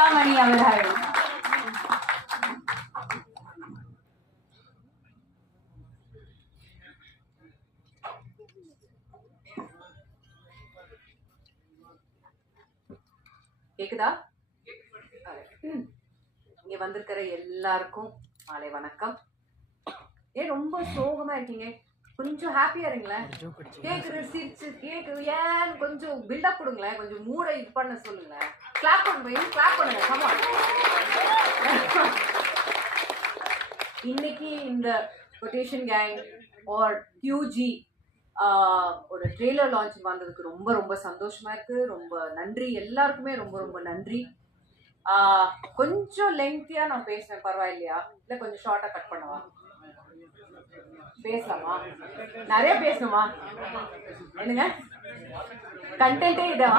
சிகாமணி அவர்கள். கேக்குதா? இங்க வந்திருக்கிற எல்லாருக்கும் மாலை வணக்கம். ஏன் ரொம்ப சோகமா இருக்கீங்க? கொஞ்சம் ஹாப்பியா இருங்களேன். கேக்கு சிரிச்சு கேக்கு ஏன் கொஞ்சம் பில்டப் கொடுங்களேன். கொஞ்சம் மூடை இது பண்ண சொல்லுங்க. கிளாப் பண்ணுங்க, கிளாப் பண்ணுங்க. கமா. இன்னைக்கு இந்த கொட்டேஷன் கேங் ஆர் QG ஒரு ட்ரெய்லர் லான்ச் வந்ததுக்கு ரொம்ப ரொம்ப சந்தோஷமா இருக்கு. ரொம்ப நன்றி எல்லாருக்குமே, ரொம்ப ரொம்ப நன்றி. கொஞ்சம் லெங்க்தியா நான் பேசுவேன், பரவாயில்லையா? இல்ல கொஞ்சம் ஷார்ட்டா கட் பண்ணவா? பேசலாமா? நிறைய பேசணுமா? என்னங்க கண்டென்ட்டே இதா?